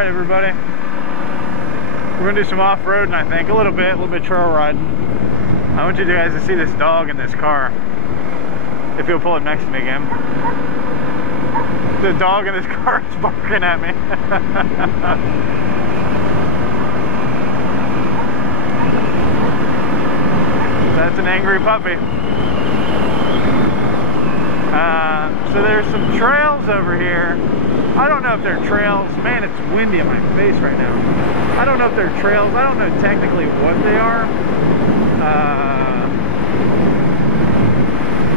Alright everybody, we're going to do some off-roading, I think, a little bit trail riding. I want you guys to see this dog in this car. If you'll pull it next to me again. The dog in this car is barking at me. That's an angry puppy. So there's some trails over here. I don't know if they're trails. Man, it's windy in my face right now. I don't know if they're trails. I don't know technically what they are.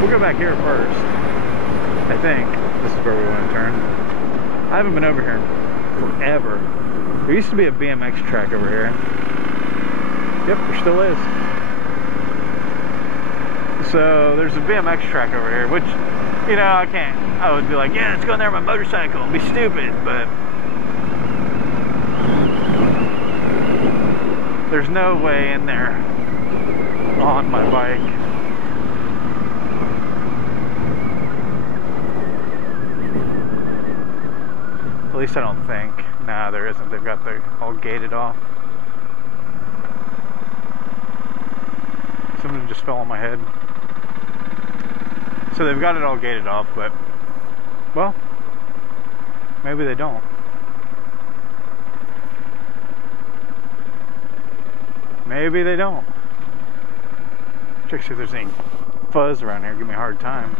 We'll go back here first. I think this is where we want to turn. I haven't been over here in forever. There used to be a BMX track over here. Yep, there still is. So there's a BMX track over here, which, you know, I would be like, yeah, let's go in there with my motorcycle and be stupid, but there's no way in there on my bike. At least I don't think. Nah, there isn't. They've got the all gated off. Something just fell on my head. So they've got it all gated off, but, well, maybe they don't. Maybe they don't. Check see if there's any fuzz around here. Give me a hard time.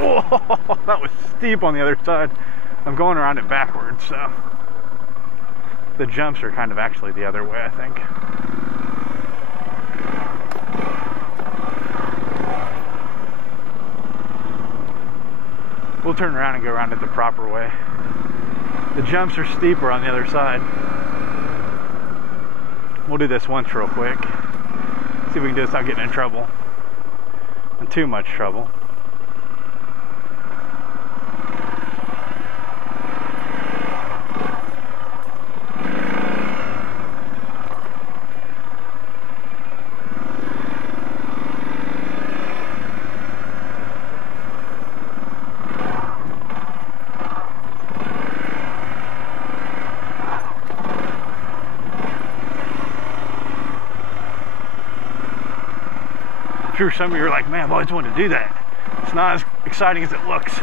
Whoa, that was steep on the other side. I'm going around it backwards, so the jumps are kind of actually the other way, I think. We'll turn around and go around it the proper way. The jumps are steeper on the other side. We'll do this once real quick. See if we can do this without getting in trouble. And too much trouble. I'm sure some of you are like, man, I've always wanted to do that. It's not as exciting as it looks.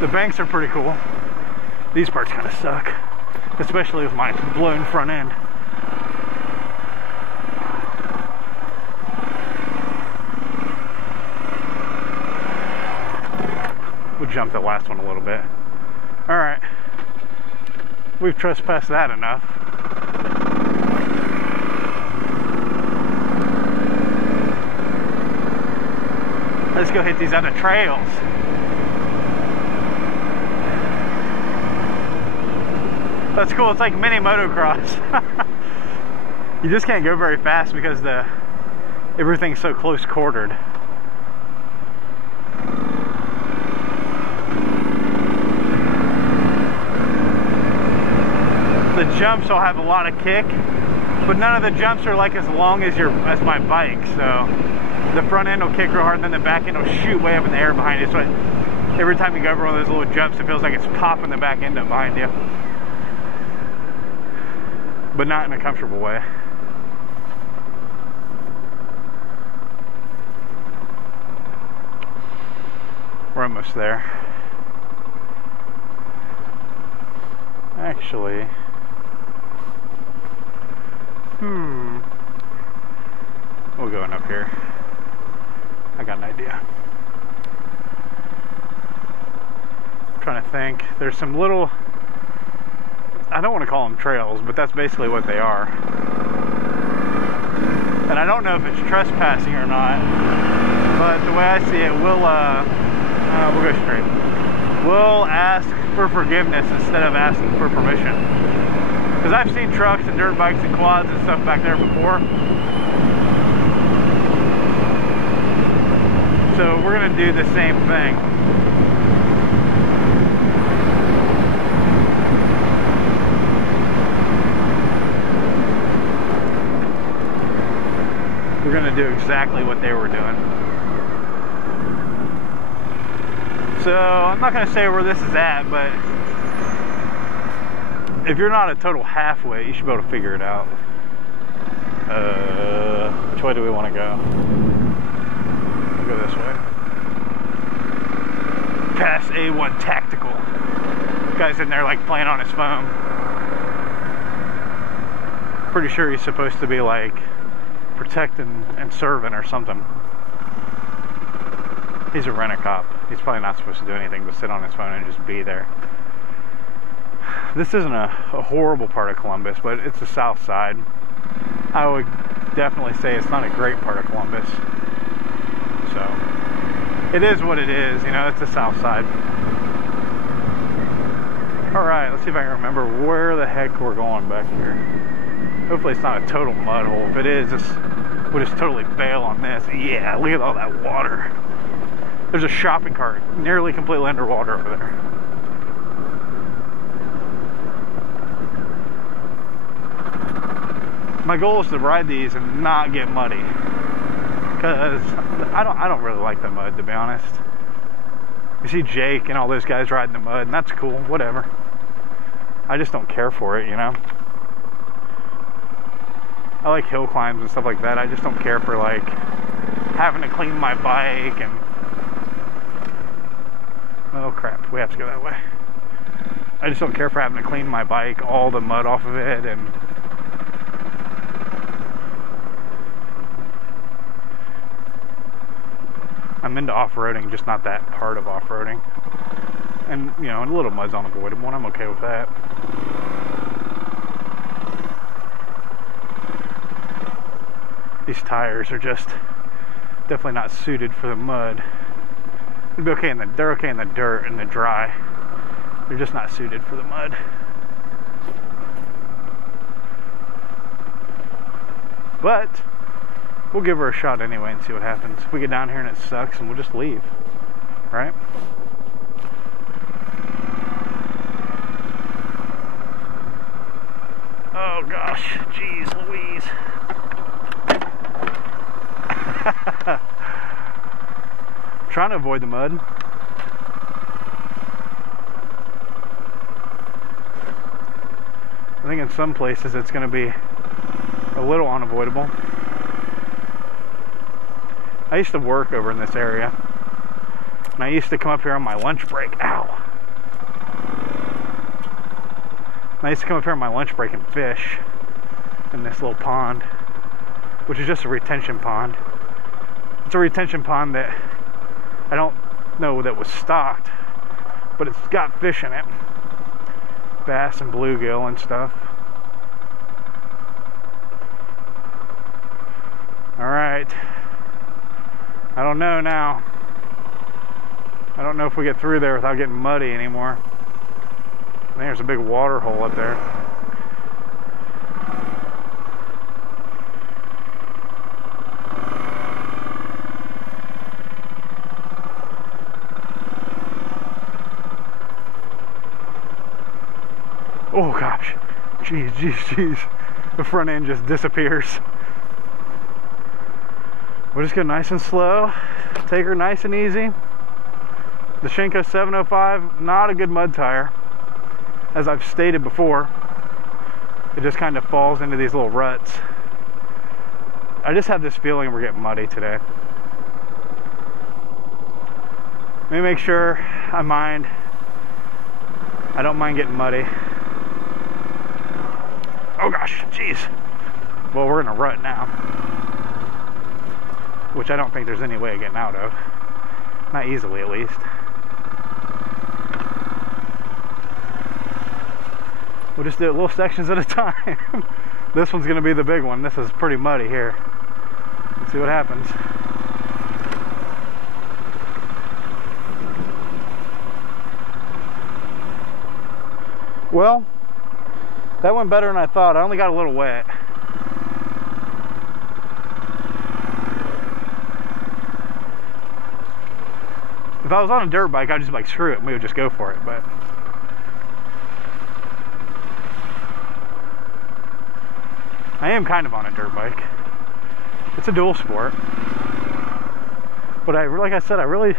The banks are pretty cool. These parts kind of suck, especially with my blown front end. We'll jump the last one a little bit. All right, we've trespassed that enough. Let's go hit these other trails. That's cool. It's like mini motocross. You just can't go very fast because everything's so close quartered. The jumps will have a lot of kick, but none of the jumps are like as long as my bike. So the front end will kick real hard, and then the back end will shoot way up in the air behind you. So every time you go over one of those little jumps, it feels like it's popping the back end up behind you. But not in a comfortable way. We're almost there. Actually, we'll go in up here. I got an idea. I'm trying to think. There's some little, I don't want to call them trails, but that's basically what they are. And I don't know if it's trespassing or not, but the way I see it, we'll go straight. We'll ask for forgiveness instead of asking for permission. Because I've seen trucks and dirt bikes and quads and stuff back there before. So we're going to do the same thing. we're gonna do exactly what they were doing. So I'm not gonna say where this is at, but if you're not a total halfwit, you should be able to figure it out. Which way do we want to go? We'll go this way. Past A1 Tactical. This guy's in there like playing on his phone. Pretty sure he's supposed to be like protecting and serving or something. He's a rent-a-cop. He's probably not supposed to do anything but sit on his phone and just be there. This isn't a horrible part of Columbus, but it's the south side. I would definitely say it's not a great part of Columbus. So, it is what it is, you know, it's the south side. Alright, let's see if I can remember where the heck we're going back here. Hopefully it's not a total mud hole. If it is, we'll just totally bail on this. Yeah, look at all that water. There's a shopping cart nearly completely underwater over there. My goal is to ride these and not get muddy, because I don't really like the mud, to be honest. You see Jake and all those guys riding the mud, and that's cool, whatever. I just don't care for it, you know. I like hill climbs and stuff like that. I just don't care for like having to clean my bike and oh crap, we have to go that way. I just don't care for having to clean my bike, all the mud off of it, and I'm into off-roading, just not that part of off-roading. And, you know, a little mud's unavoidable, and I'm okay with that. These tires are just definitely not suited for the mud. They'd be okay they're okay in the dirt and the dry. They're just not suited for the mud. But we'll give her a shot anyway and see what happens. If we get down here and it sucks, and we'll just leave, right? Oh gosh, jeez Louise. Trying to avoid the mud. I think in some places it's going to be a little unavoidable. I used to work over in this area, and I used to come up here on my lunch break. Ow! And I used to come up here on my lunch break and fish in this little pond, which is just a retention pond. It's a retention pond that I don't know that was stocked, but it's got fish in it. Bass and bluegill and stuff. Alright. I don't know now. I don't know if we get through there without getting muddy anymore. I think there's a big water hole up there. Oh gosh, jeez. The front end just disappears. We'll just go nice and slow, take her nice and easy. The Shinko 705, not a good mud tire. As I've stated before, it just kind of falls into these little ruts. I just have this feeling we're getting muddy today. Let me make sure I don't mind getting muddy. Oh gosh, jeez. Well, we're in a rut now, which I don't think there's any way of getting out of. Not easily, at least. We'll just do it little sections at a time. This one's gonna be the big one. This is pretty muddy here. Let's see what happens. Well, that went better than I thought. I only got a little wet. If I was on a dirt bike, I'd just be like, screw it, we would just go for it, but I am kind of on a dirt bike. It's it's a dual sport. But like I said, I really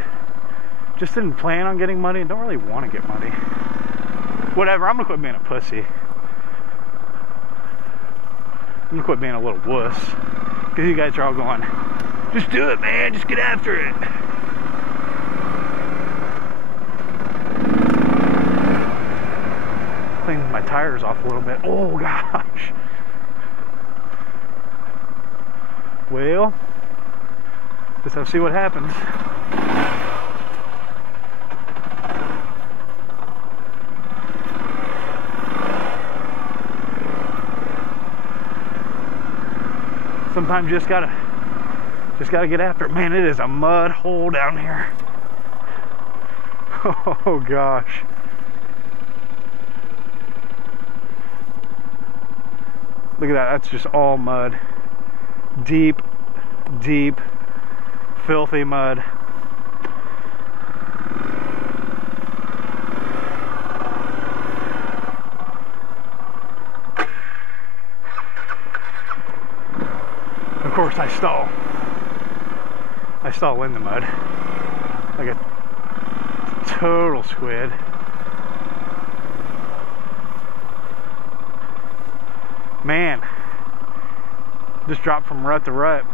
just didn't plan on getting money and don't really want to get money. Whatever, I'm gonna quit being a pussy. I'm gonna quit being a little wuss. Because you guys are all going, just do it, man, just get after it. Clean my tires off a little bit. Oh gosh. Well, guess I'll see what happens. Sometimes you just gotta get after it. Man, it is a mud hole down here. Oh gosh. Look at that, that's just all mud. Deep, deep, filthy mud. Of course I stall in the mud like a total squid. Man, just dropped from rut to rut.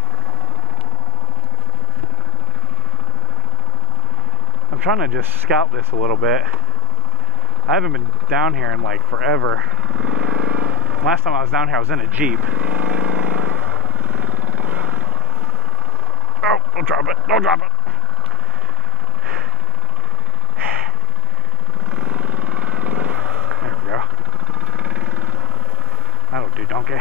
I'm trying to just scout this a little bit. I haven't been down here in like forever. Last time I was down here I was in a Jeep. Oh, don't drop it, don't drop it. There we go. That'll do, donkey.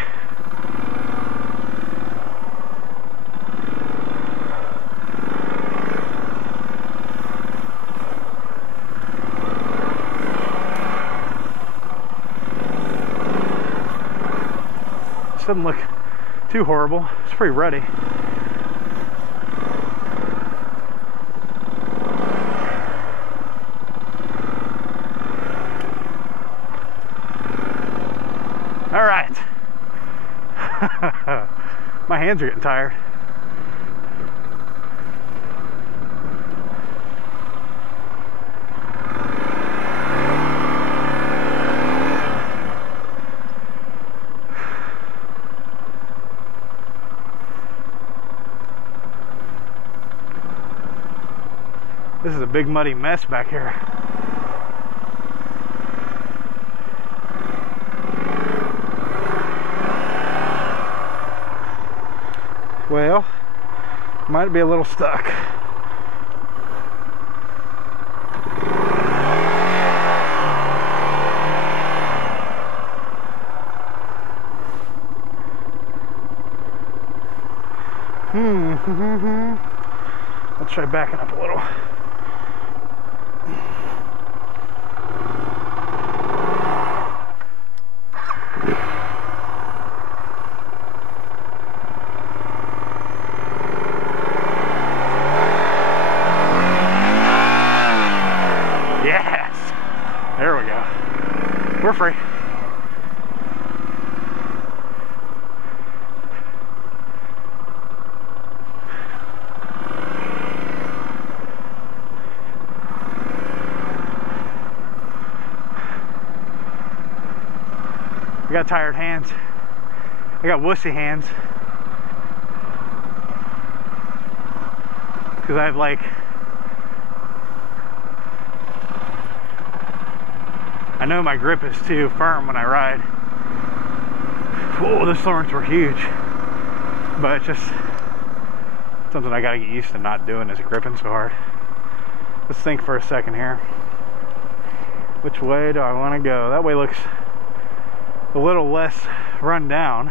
This doesn't look too horrible. It's pretty ruddy. All right. My hands are getting tired. This is a big muddy mess back here. Well, might be a little stuck. Let's try backing up a little. There we go. We're free. I got tired hands. I got wussy hands. Because I have like I know my grip is too firm when I ride. Whoa, those thorns were huge. But it's just something I gotta get used to not doing is gripping so hard. Let's think for a second here. Which way do I want to go? That way looks a little less run down.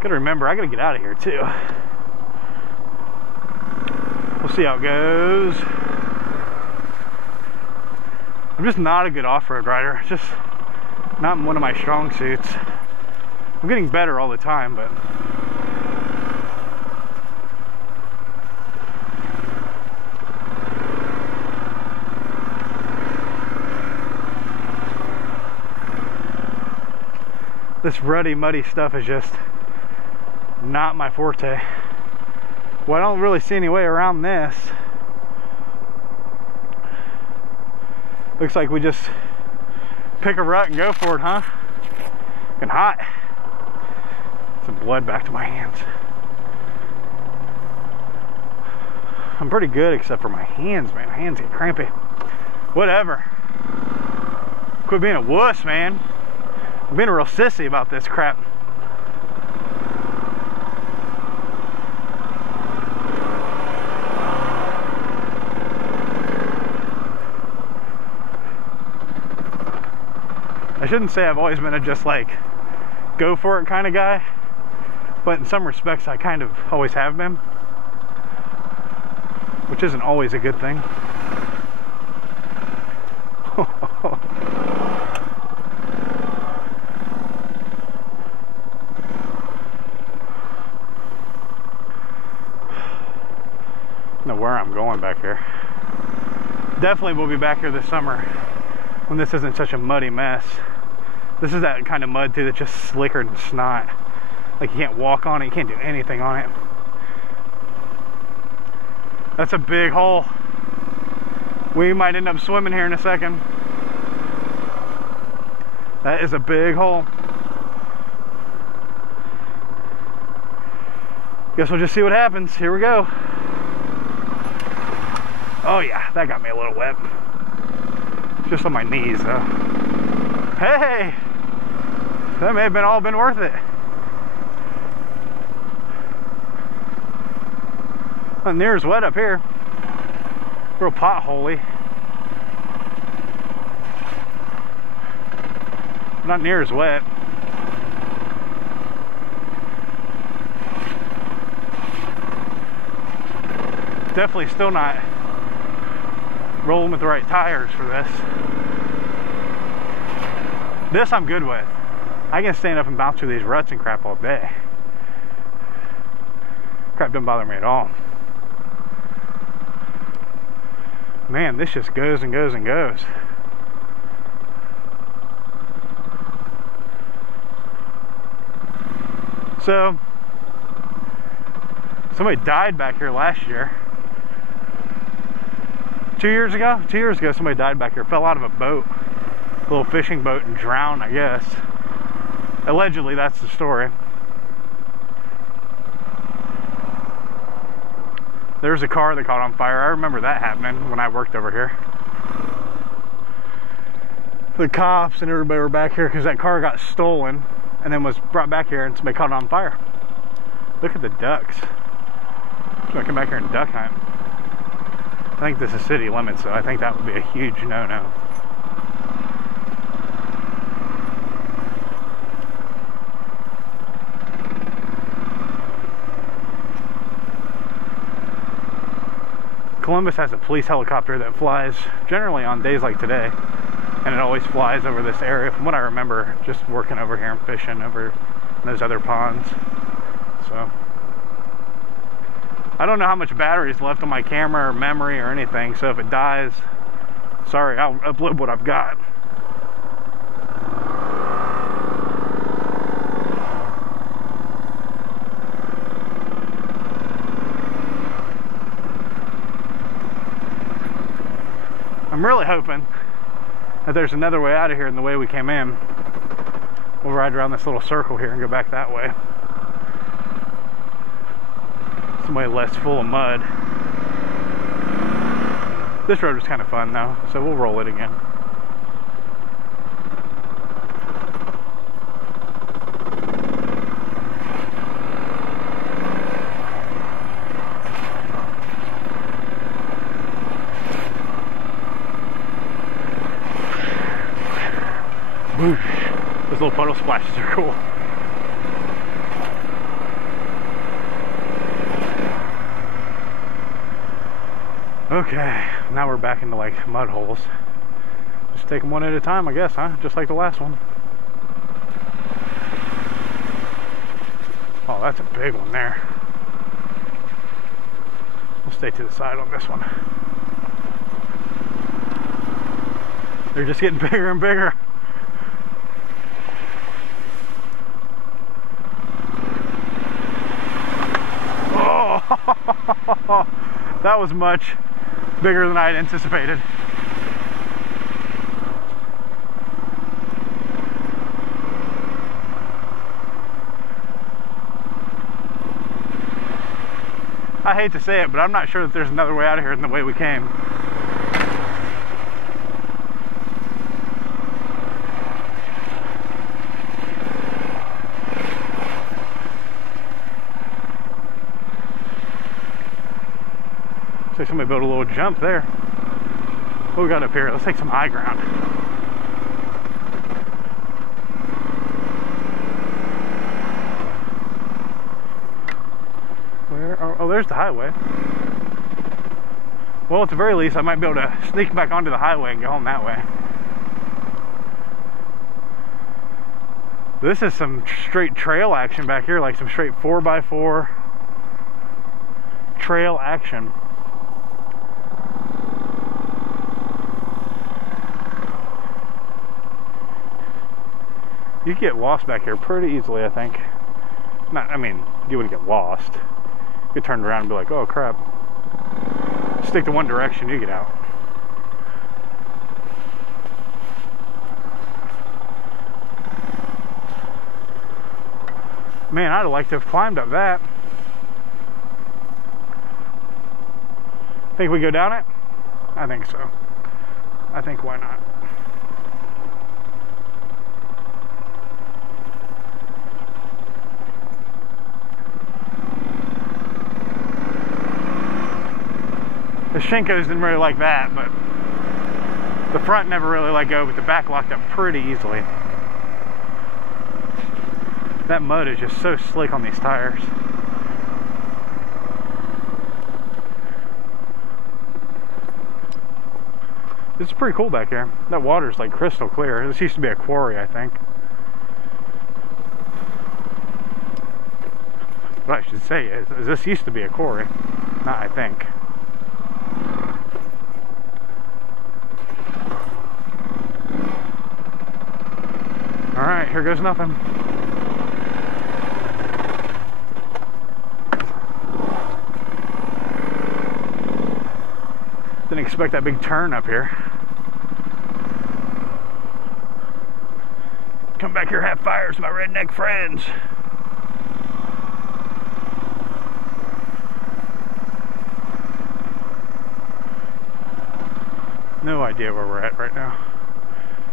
Gotta remember, I gotta get out of here too. We'll see how it goes. I'm just not a good off-road rider. It's just not one of my strong suits. I'm getting better all the time, but this ruddy, muddy stuff is just Not my forte. Well, I don't really see any way around this. Looks like we just pick a rut and go for it, huh? Fucking hot. Some blood back to my hands. I'm pretty good except for my hands, man. My hands get crampy. Whatever. Quit being a wuss, man. I'm being a real sissy about this crap. I shouldn't say I've always been a just like go for it kind of guy, but in some respects I kind of always have been, which isn't always a good thing. I don't know where I'm going back here. Definitely will be back here this summer when this isn't such a muddy mess. This is that kind of mud too that's just slicker than snot. Like you can't walk on it, you can't do anything on it. That's a big hole. We might end up swimming here in a second. That is a big hole. Guess we'll just see what happens. Here we go. Oh yeah, that got me a little wet. Just on my knees though. Hey! That may have all been worth it. Not near as wet up here. Real potholey. Not near as wet. Definitely still not rolling with the right tires for this. This I'm good with. I can stand up and bounce through these ruts and crap all day. Crap doesn't bother me at all. Man, this just goes and goes and goes. So, somebody died back here last year. 2 years ago? 2 years ago somebody died back here, fell out of a boat. A little fishing boat and drowned, I guess. Allegedly, that's the story. There's a car that caught on fire. I remember that happening when I worked over here. The cops and everybody were back here because that car got stolen and then was brought back here and somebody caught it on fire. Look at the ducks. So I come back here and duck hunt. I think this is city limits, so I think that would be a huge no-no. Columbus has a police helicopter that flies generally on days like today, and it always flies over this area from what I remember just working over here and fishing over those other ponds. So I don't know how much battery is left on my camera or memory or anything, so if it dies, sorry, I'll upload what I've got. I'm really hoping that there's another way out of here than the way we came in. We'll ride around this little circle here and go back that way. Some way less full of mud. This road was kind of fun though, so we'll roll it again. Whoosh. Those little puddle splashes are cool. Okay, now we're back into like mud holes. Just take them one at a time, I guess, huh? Just like the last one. Oh, that's a big one there. We'll stay to the side on this one. They're just getting bigger and bigger. That was much bigger than I had anticipated. I hate to say it, but I'm not sure that there's another way out of here than the way we came. Looks like somebody built a little jump there. What we got up here? Let's take some high ground. Where are, oh, there's the highway. Well, at the very least, I might be able to sneak back onto the highway and go home that way. This is some straight trail action back here, like some straight 4x4 trail action. You could get lost back here pretty easily, I think. Not, I mean, you wouldn't get lost. You could turn around and be like, oh crap. Stick to one direction, you get out. Man, I'd like to have climbed up that. Think we go down it? I think so. I think why not? The Shinkos didn't really like that, but the front never really let go, but the back locked up pretty easily. That mud is just so slick on these tires. This is pretty cool back here. That water's like crystal clear. This used to be a quarry, I think. What I should say is this used to be a quarry. Not I think. Alright, here goes nothing. Didn't expect that big turn up here. Come back here, have fires, my redneck friends. No idea where we're at right now.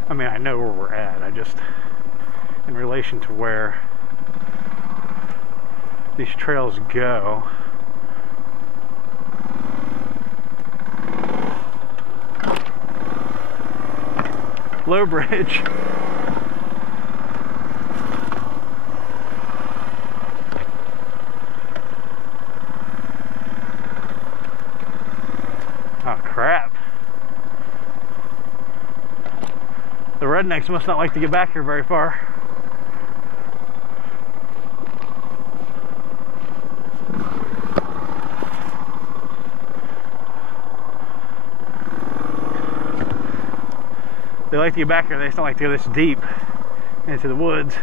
I mean, I know where we're at. I just, in relation to where these trails go. Low bridge. Oh crap. The rednecks must not like to get back here very far. They like to get back here, they just don't like to go this deep into the woods.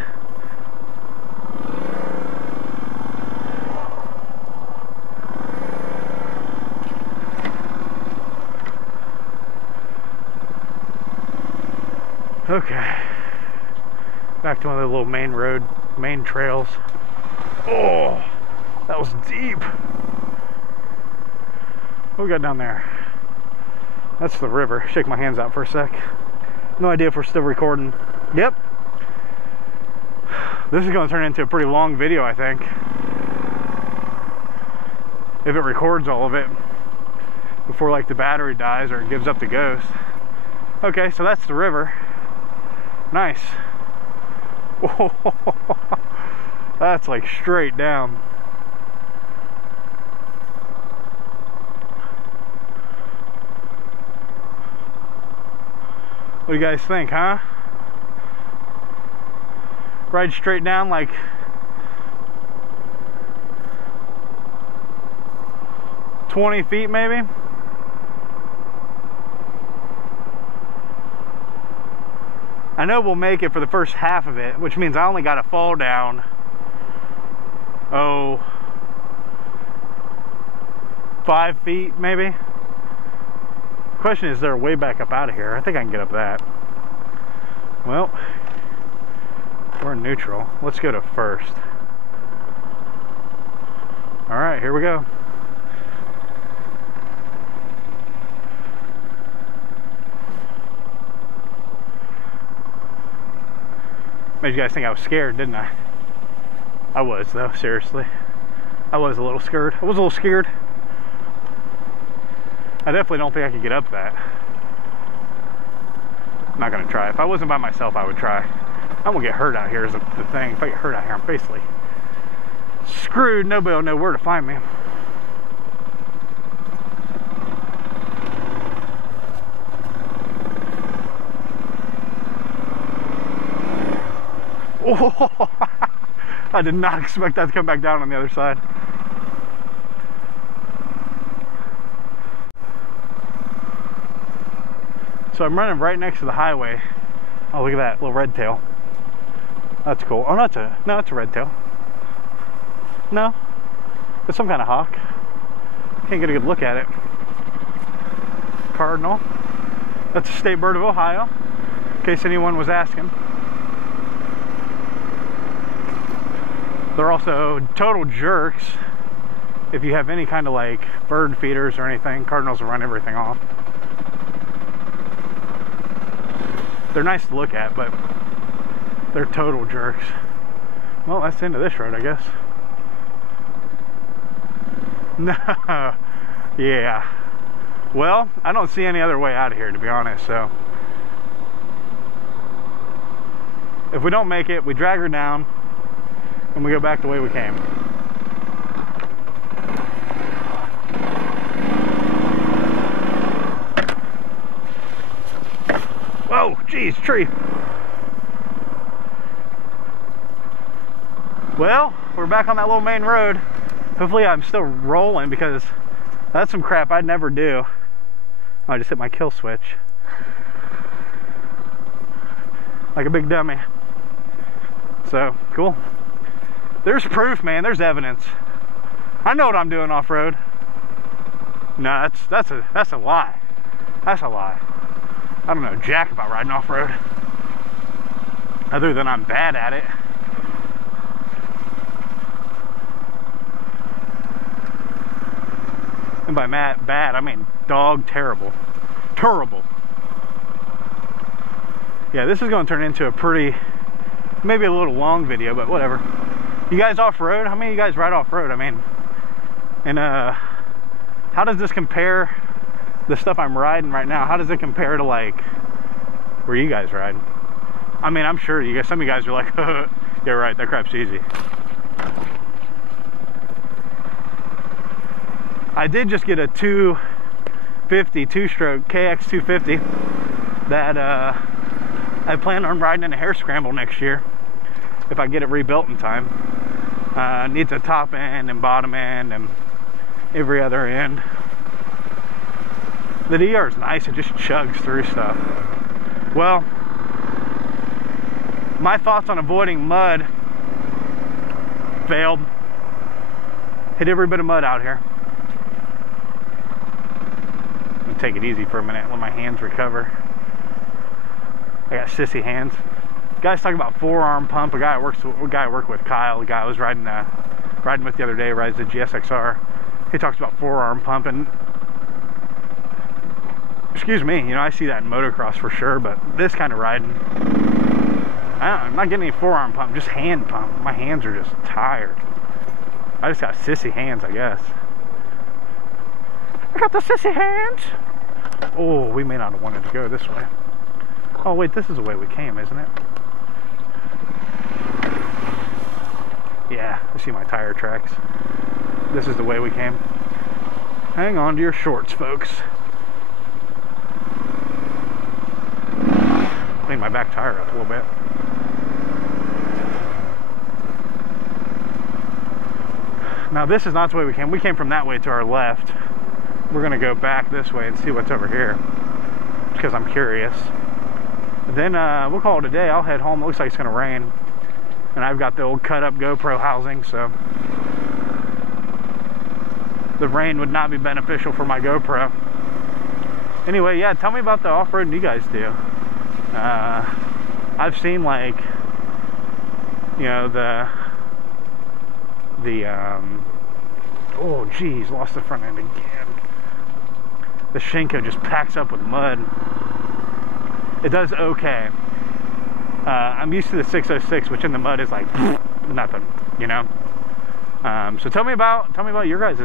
Okay, back to one of the little main trails. Oh, that was deep. What we got down there? That's the river. Shake my hands out for a sec. No idea if we're still recording. Yep. This is going to turn into a pretty long video, I think. If it records all of it before like the battery dies or it gives up the ghost. Okay, so that's the river. Nice. That's like straight down. What do you guys think, huh? Ride straight down like 20 feet maybe? I know we'll make it for the first half of it, which means I only got to fall down, 5 feet maybe. Question is there way back up out of here? I think I can get up that. Well, we're in neutral. Let's go to first. All right, here we go. Made you guys think I was scared, didn't I? I was though, seriously. I was a little scared. I was a little scared. I definitely don't think I could get up that. I'm not gonna try. If I wasn't by myself, I would try. I won't get hurt out here is the thing. If I get hurt out here, I'm basically screwed. Nobody will know where to find me. Oh, I did not expect that to come back down on the other side. So I'm running right next to the highway. Oh, look at that little red tail. That's cool. Oh, no, it's a red tail. No, it's some kind of hawk. Can't get a good look at it. Cardinal. That's a state bird of Ohio, in case anyone was asking. They're also total jerks. If you have any kind of like bird feeders or anything, cardinals will run everything off. They're nice to look at, but they're total jerks. Well, that's the end of this road, I guess. No, yeah. Well, I don't see any other way out of here, to be honest, so. If we don't make it, we drag her down, and we go back the way we came. Whoa, geez, tree. Well, we're back on that little main road. Hopefully I'm still rolling because that's some crap I'd never do. Oh, I just hit my kill switch. Like a big dummy. So, cool. There's proof, man. There's evidence. I know what I'm doing off-road. No, that's a lie. That's a lie. I don't know jack about riding off-road. Other than I'm bad at it. And by bad, I mean dog terrible. Terrible. Yeah, this is going to turn into a pretty, maybe a little long video, but whatever. You guys off-road? How many of you guys ride off-road? I mean, and how does this compare, the stuff I'm riding right now, how does it compare to like where you guys ride? I mean, I'm sure you guys, some of you guys are like, yeah, right, that crap's easy. I did just get a 250 two-stroke KX 250 that I plan on riding in a hair scramble next year if I get it rebuilt in time. Needs a top end and bottom end and every other end. The DR is nice, it just chugs through stuff. Well, my thoughts on avoiding mud failed. Hit every bit of mud out here. I'm gonna take it easy for a minute, let my hands recover. I got sissy hands. Guys talking about forearm pump. A guy I work with, Kyle, the guy I was riding with the other day, rides the GSXR. He talks about forearm pump, and excuse me, you know, I see that in motocross for sure, but this kind of riding, I'm not getting any forearm pump, just hand pump. My hands are just tired. I just got sissy hands, I guess. I got the sissy hands. Oh, we may not have wanted to go this way. Oh wait, this is the way we came, isn't it? Yeah, I see my tire tracks. This is the way we came. Hang on to your shorts, folks. Clean my back tire up a little bit. Now this is not the way we came. We came from that way to our left. We're gonna go back this way and see what's over here, because I'm curious. Then we'll call it a day. I'll head home. It looks like it's gonna rain. And I've got the old cut up GoPro housing, so the rain would not be beneficial for my GoPro. Anyway, yeah, tell me about the off-roading you guys do. I've seen, like, you know, oh geez, lost the front end again. The Shinko just packs up with mud. It does okay. I'm used to the 606, which in the mud is like nothing, you know. So tell me about your guys'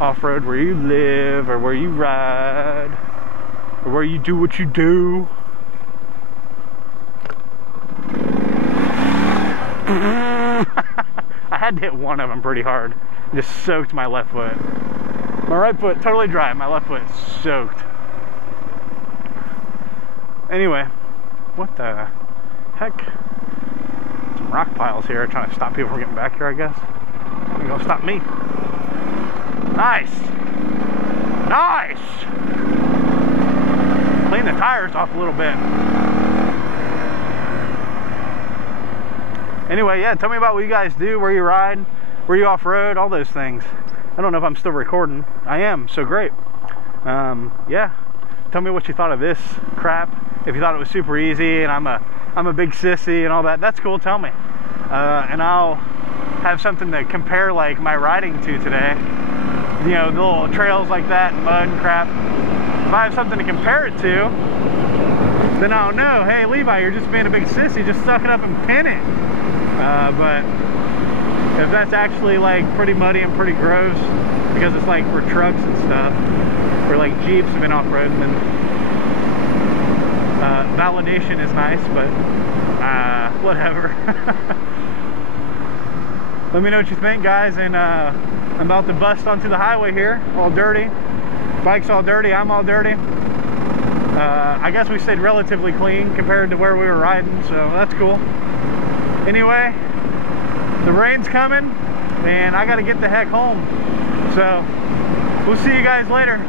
off-road, where you live, or where you ride, or where you do what you do. I had to hit one of them pretty hard. It just soaked my left foot. My right foot totally dry, my left foot soaked. Anyway, what the heck? Some rock piles here trying to stop people from getting back here, I guess. They're gonna stop me. Nice! Nice! Clean the tires off a little bit. Anyway, yeah, tell me about what you guys do, where you ride, where you off-road, all those things. I don't know if I'm still recording. I am, so great. Yeah, tell me what you thought of this crap. If you thought it was super easy and I'm a big sissy and all that, that's cool, tell me. And I'll have something to compare like my riding to today. You know, the little trails like that, mud and crap. If I have something to compare it to, then I'll know, hey Levi, you're just being a big sissy, just suck it up and pin it. But if that's actually like pretty muddy and pretty gross, because it's like for trucks and stuff, or like Jeeps have been off-roading, then validation is nice, but whatever. Let me know what you think, guys, and I'm about to bust onto the highway here, all dirty. Bike's all dirty, I'm all dirty. I guess we stayed relatively clean compared to where we were riding, so that's cool. Anyway, the rain's coming, and I gotta get the heck home. So, we'll see you guys later.